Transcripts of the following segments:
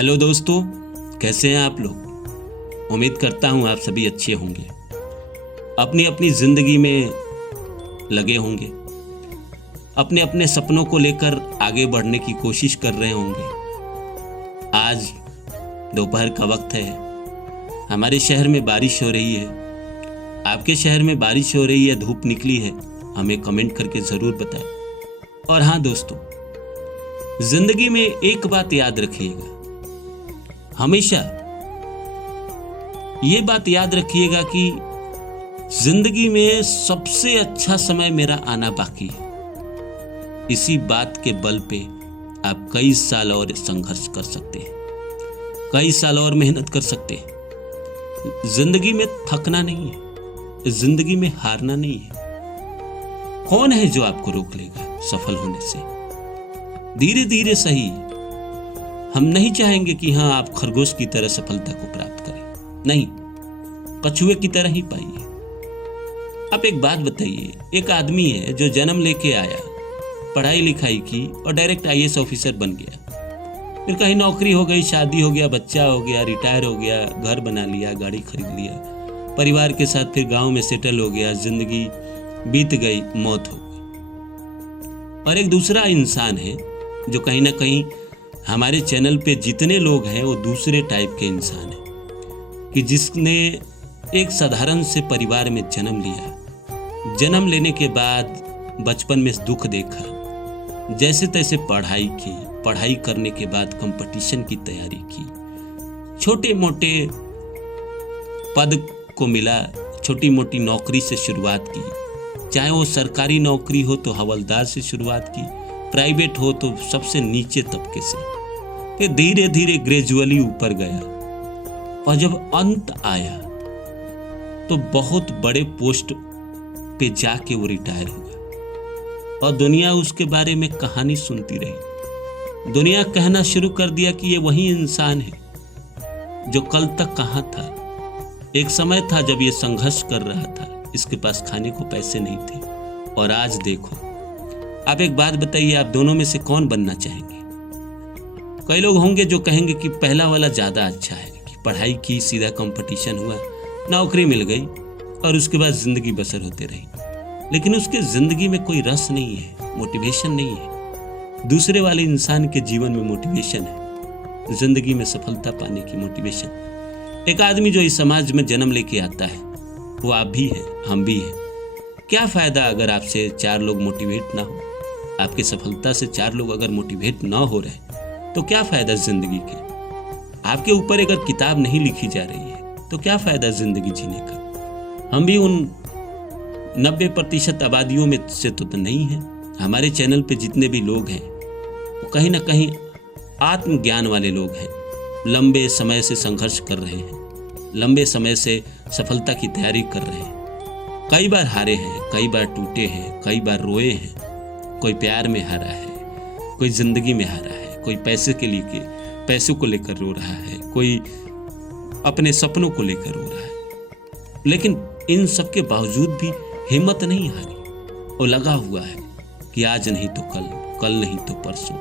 Hello दोस्तों, कैसे हैं आप लोग। उम्मीद करता हूं आप सभी अच्छे होंगे, अपनी अपनी ज़िंदगी में लगे होंगे, अपने अपने सपनों को लेकर आगे बढ़ने की कोशिश कर रहे होंगे। आज दोपहर का वक्त है, हमारे शहर में बारिश हो रही है। आपके शहर में बारिश हो रही है, धूप निकली है, हमें कमेंट करके ज़रूर बताएं। और हाँ दोस्तों, ज़िंदगी में एक बात याद रखिएगा, हमेशा ये बात याद रखिएगा कि जिंदगी में सबसे अच्छा समय मेरा आना बाकी है। इसी बात के बल पे आप कई साल और संघर्ष कर सकते हैं, कई साल और मेहनत कर सकते हैं। जिंदगी में थकना नहीं है, जिंदगी में हारना नहीं है। कौन है जो आपको रोक लेगा सफल होने से? धीरे धीरे सही। हम नहीं चाहेंगे कि हाँ आप खरगोश की तरह सफलता को प्राप्त करें, नहीं, कछुए की तरह ही पाइए। आप एक बात बताइए, एक आदमी है जो जन्म लेके आया, पढ़ाई लिखाई की और डायरेक्ट आईएएस ऑफिसर बन गया, फिर कहीं नौकरी हो गई, शादी हो गया, बच्चा हो गया, रिटायर हो गया, घर बना लिया, गाड़ी खरीद लिया, परिवार के साथ फिर गांव में सेटल हो गया, जिंदगी बीत गई, मौत हो गई। और एक दूसरा इंसान है जो कहीं ना कहीं हमारे चैनल पे जितने लोग हैं वो दूसरे टाइप के इंसान हैं कि जिसने एक साधारण से परिवार में जन्म लिया, जन्म लेने के बाद बचपन में दुख देखा, जैसे तैसे पढ़ाई की, पढ़ाई करने के बाद कंपटीशन की तैयारी की, छोटे मोटे पद को मिला, छोटी मोटी नौकरी से शुरुआत की, चाहे वो सरकारी नौकरी हो तो हवलदार से शुरुआत की, प्राइवेट हो तो सबसे नीचे तबके से, फिर धीरे धीरे ग्रेजुअली ऊपर गया और जब अंत आया तो बहुत बड़े पोस्ट पे जाके वो रिटायर हुआ। और दुनिया उसके बारे में कहानी सुनती रही। दुनिया कहना शुरू कर दिया कि ये वही इंसान है जो कल तक कहाँ था। एक समय था जब ये संघर्ष कर रहा था, इसके पास खाने को पैसे नहीं थे, और आज देखो। आप एक बात बताइए, आप दोनों में से कौन बनना चाहेंगे? कई लोग होंगे जो कहेंगे कि पहला वाला ज़्यादा अच्छा है, कि पढ़ाई की, सीधा कंपटीशन हुआ, नौकरी मिल गई और उसके बाद ज़िंदगी बसर होते रही। लेकिन उसके ज़िंदगी में कोई रस नहीं है, मोटिवेशन नहीं है। दूसरे वाले इंसान के जीवन में मोटिवेशन है, ज़िंदगी में सफलता पाने की मोटिवेशन। एक आदमी जो इस समाज में जन्म लेके आता है, वो आप भी हैं, हम भी हैं। क्या फ़ायदा अगर आपसे 4 लोग मोटिवेट ना हो, आपकी सफलता से 4 लोग अगर मोटिवेट ना हो रहे तो क्या फ़ायदा ज़िंदगी के? आपके ऊपर अगर किताब नहीं लिखी जा रही है तो क्या फ़ायदा ज़िंदगी जीने का? हम भी उन 90% आबादियों में से तो नहीं हैं। हमारे चैनल पे जितने भी लोग हैं वो कहीं ना कहीं आत्मज्ञान वाले लोग हैं, लंबे समय से संघर्ष कर रहे हैं, लंबे समय से सफलता की तैयारी कर रहे हैं। कई बार हारे हैं, कई बार टूटे हैं, कई बार रोए हैं। कोई प्यार में हारा है, कोई ज़िंदगी में हारा है, कोई पैसे के लिए पैसों को लेकर रो रहा है, कोई अपने सपनों को लेकर रो रहा है। लेकिन इन सब के बावजूद भी हिम्मत नहीं हारी और लगा हुआ है कि आज नहीं तो कल, कल नहीं तो परसों,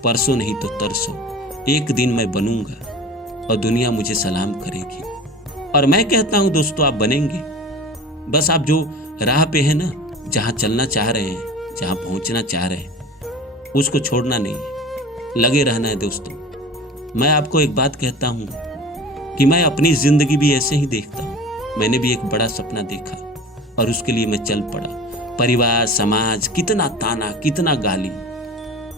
परसों नहीं तो तरसों, एक दिन मैं बनूंगा और दुनिया मुझे सलाम करेगी। और मैं कहता हूं दोस्तों, आप बनेंगे। बस आप जो राह पे है ना, जहां चलना चाह रहे हैं, जहां पहुंचना चाह रहे हैं, उसको छोड़ना नहीं है, लगे रहना है दोस्तों। मैं आपको एक बात कहता हूं कि मैं अपनी ज़िंदगी भी ऐसे ही देखता हूं। मैंने भी एक बड़ा सपना देखा और उसके लिए मैं चल पड़ा। परिवार, समाज, कितना ताना, कितना गाली,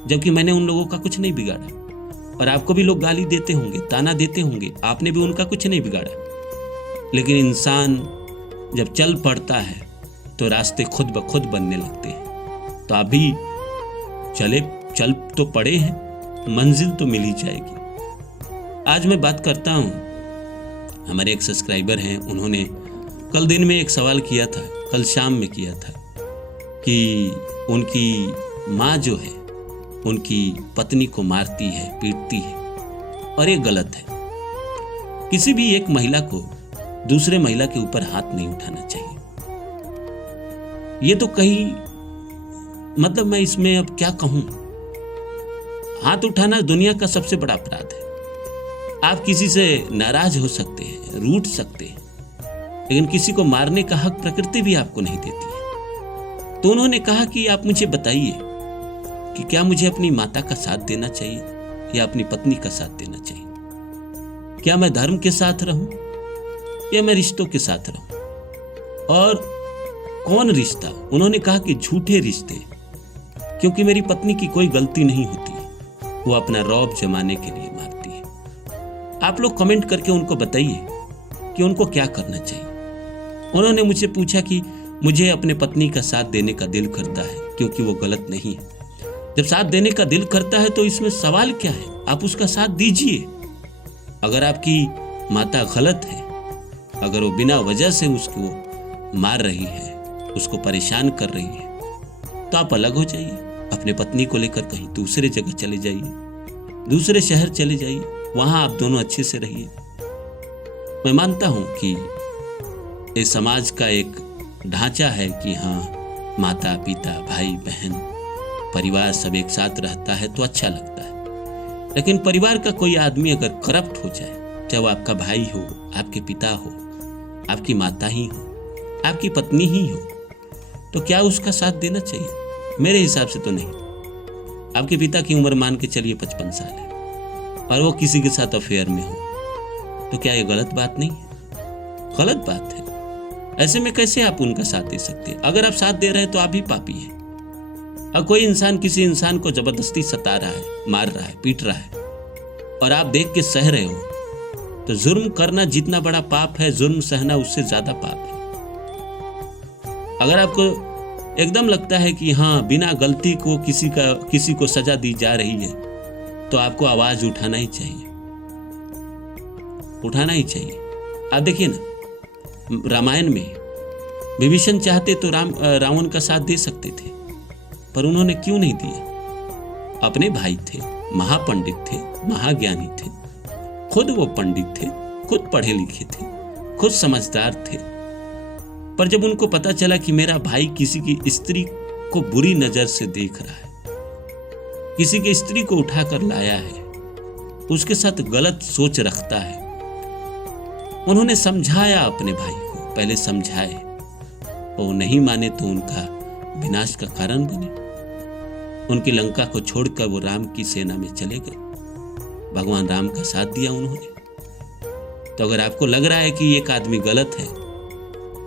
जबकि मैंने उन लोगों का कुछ नहीं बिगाड़ा। और आपको भी लोग गाली देते होंगे, ताना देते होंगे, आपने भी उनका कुछ नहीं बिगाड़ा। लेकिन इंसान जब चल पड़ता है तो रास्ते खुद ब खुद बनने लगते हैं। तो आप भी चल तो पड़े हैं, मंजिल तो मिल ही जाएगी। आज मैं बात करता हूं, हमारे एक सब्सक्राइबर हैं, उन्होंने कल दिन में एक सवाल किया था, कल शाम में किया था, कि उनकी माँ जो है उनकी पत्नी को मारती है, पीटती है, और ये गलत है। किसी भी एक महिला को दूसरे महिला के ऊपर हाथ नहीं उठाना चाहिए। ये तो कहीं मतलब मैं इसमें अब क्या कहूं, हाथ उठाना दुनिया का सबसे बड़ा अपराध है। आप किसी से नाराज हो सकते हैं, रूठ सकते हैं, लेकिन किसी को मारने का हक प्रकृति भी आपको नहीं देती है। तो उन्होंने कहा कि आप मुझे बताइए कि क्या मुझे अपनी माता का साथ देना चाहिए या अपनी पत्नी का साथ देना चाहिए? क्या मैं धर्म के साथ रहूं या मैं रिश्तों के साथ रहूं? और कौन रिश्ता? उन्होंने कहा कि झूठे रिश्ते, क्योंकि मेरी पत्नी की कोई गलती नहीं होती, वो अपना रौब जमाने के लिए मारती है। आप लोग कमेंट करके उनको बताइए कि उनको क्या करना चाहिए। उन्होंने मुझसे पूछा कि मुझे अपने पत्नी का साथ देने का दिल करता है क्योंकि वो गलत नहीं है। जब साथ देने का दिल करता है तो इसमें सवाल क्या है? आप उसका साथ दीजिए। अगर आपकी माता गलत है, अगर वो बिना वजह से उसको मार रही है, उसको परेशान कर रही है, तो आप अलग हो जाइए। अपने पत्नी को लेकर कहीं दूसरे जगह चले जाइए, दूसरे शहर चले जाइए, वहां आप दोनों अच्छे से रहिए। मैं मानता हूं कि इस समाज का एक ढांचा है कि हाँ, माता पिता भाई बहन परिवार सब एक साथ रहता है तो अच्छा लगता है। लेकिन परिवार का कोई आदमी अगर करप्ट हो जाए, चाहे वो आपका भाई हो, आपके पिता हो, आपकी माता ही हो, आपकी पत्नी ही हो, तो क्या उसका साथ देना चाहिए? मेरे हिसाब से तो नहीं। आपके पिता की उम्र मान के चलिए 55 साल है और वो किसी के साथ अफेयर में हो, तो क्या ये गलत बात नहीं है? गलत बात है। ऐसे में कैसे आप उनका साथ दे सकते हैं? अगर आप साथ दे रहे हैं तो आप भी पापी हैं। और कोई इंसान किसी इंसान को जबरदस्ती सता रहा है, मार रहा है, पीट रहा है और आप देख के सह रहे हो, तो जुर्म करना जितना बड़ा पाप है, जुर्म सहना उससे ज्यादा पाप है। अगर आपको एकदम लगता है कि हाँ, बिना गलती को किसी को सजा दी जा रही है, तो आपको आवाज उठाना ही चाहिए, उठाना ही चाहिए। आप देखिए ना, रामायण में विभीषण चाहते तो रावण का साथ दे सकते थे, पर उन्होंने क्यों नहीं दिया? अपने भाई थे, महापंडित थे, महाज्ञानी थे, खुद वो पंडित थे, खुद पढ़े लिखे थे, खुद समझदार थे, पर जब उनको पता चला कि मेरा भाई किसी की स्त्री को बुरी नजर से देख रहा है, किसी की स्त्री को उठाकर लाया है, उसके साथ गलत सोच रखता है, उन्होंने समझाया अपने भाई को, पहले समझाए, वो नहीं माने तो उनका विनाश का कारण बने। उनकी लंका को छोड़कर वो राम की सेना में चले गए, भगवान राम का साथ दिया उन्होंने। तो अगर आपको लग रहा है कि एक आदमी गलत है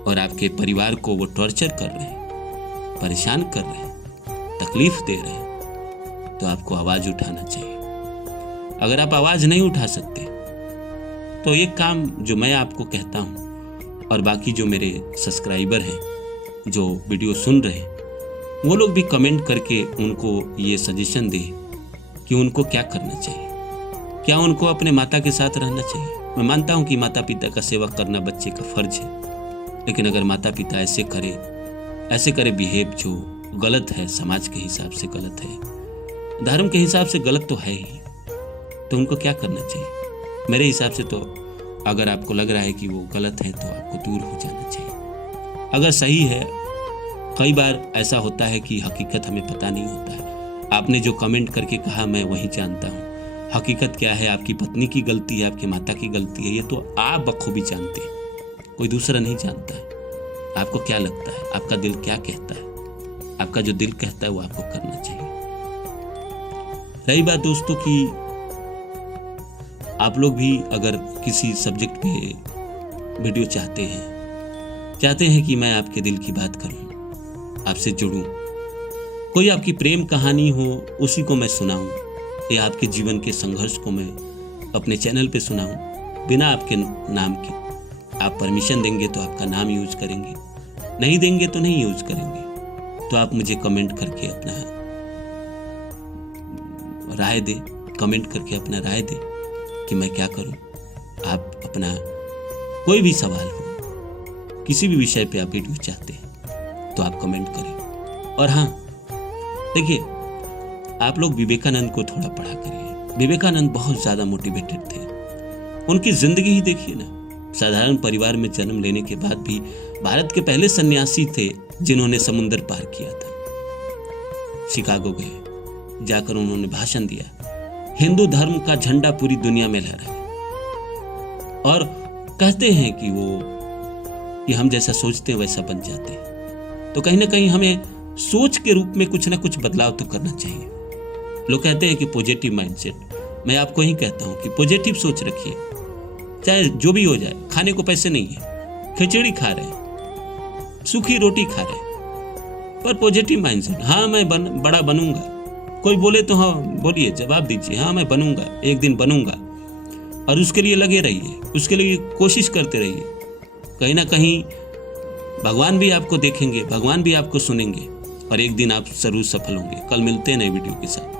और आपके परिवार को वो टॉर्चर कर रहे हैं, परेशान कर रहे हैं, तकलीफ दे रहे हैं, तो आपको आवाज उठाना चाहिए। अगर आप आवाज नहीं उठा सकते तो एक काम जो मैं आपको कहता हूं, और बाकी जो मेरे सब्सक्राइबर हैं जो वीडियो सुन रहे हैं, वो लोग भी कमेंट करके उनको ये सजेशन दें कि उनको क्या करना चाहिए। क्या उनको अपने माता के साथ रहना चाहिए? मैं मानता हूं कि माता पिता का सेवा करना बच्चे का फर्ज है, लेकिन अगर माता पिता ऐसे करे बिहेव जो गलत है, समाज के हिसाब से गलत है, धर्म के हिसाब से गलत तो है ही, तो उनको क्या करना चाहिए? मेरे हिसाब से तो अगर आपको लग रहा है कि वो गलत है तो आपको दूर हो जाना चाहिए। अगर सही है, कई बार ऐसा होता है कि हकीकत हमें पता नहीं होता है। आपने जो कमेंट करके कहा मैं वही जानता हूँ, हकीकत क्या है, आपकी पत्नी की गलती है, आपकी माता की गलती है, ये तो आप बखूबी जानते हैं, कोई दूसरा नहीं जानता है। आपको क्या लगता है? आपका दिल क्या कहता है? आपका जो दिल कहता है वो आपको करना चाहिए। रही बात दोस्तों की आप लोग भी अगर किसी सब्जेक्ट पे वीडियो चाहते हैं कि मैं आपके दिल की बात करूं, आपसे जुड़ूं, कोई आपकी प्रेम कहानी हो उसी को मैं सुनाऊं, या आपके जीवन के संघर्ष को मैं अपने चैनल पे सुनाऊं बिना आपके नाम के, आप परमिशन देंगे तो आपका नाम यूज करेंगे, नहीं देंगे तो नहीं यूज करेंगे। तो आप मुझे कमेंट करके अपना राय दे, कमेंट करके अपना राय दे कि मैं क्या करूं। आप अपना कोई भी सवाल हो, किसी भी विषय पे आप वीडियो चाहते हैं तो आप कमेंट करें। और हाँ देखिए, आप लोग विवेकानंद को थोड़ा पढ़ा करिए। विवेकानंद बहुत ज़्यादा मोटिवेटेड थे, उनकी जिंदगी ही देखिए ना। साधारण परिवार में जन्म लेने के बाद भी भारत के पहले सन्यासी थे जिन्होंने समुंदर पार किया था। शिकागो गए, जाकर उन्होंने भाषण दिया, हिंदू धर्म का झंडा पूरी दुनिया में लहराया। और कहते हैं कि हम जैसा सोचते हैं वैसा बन जाते हैं। तो कहीं ना कहीं हमें सोच के रूप में कुछ ना कुछ बदलाव तो करना चाहिए। लोग कहते हैं कि पॉजिटिव माइंडसेट, मैं आपको ही कहता हूं कि पॉजिटिव सोच रखिए, चाहे जो भी हो जाए। खाने को पैसे नहीं है, खिचड़ी खा रहे हैं, सूखी रोटी खा रहे हैं, पर पॉजिटिव माइंडसेट, हाँ मैं बड़ा बनूंगा। कोई बोले तो हाँ बोलिए, जवाब दीजिए, हाँ मैं बनूंगा, एक दिन बनूंगा, और उसके लिए लगे रहिए, उसके लिए कोशिश करते रहिए। कहीं ना कहीं भगवान भी आपको देखेंगे, भगवान भी आपको सुनेंगे, और एक दिन आप जरूर सफल होंगे। कल मिलते हैं नए वीडियो के साथ।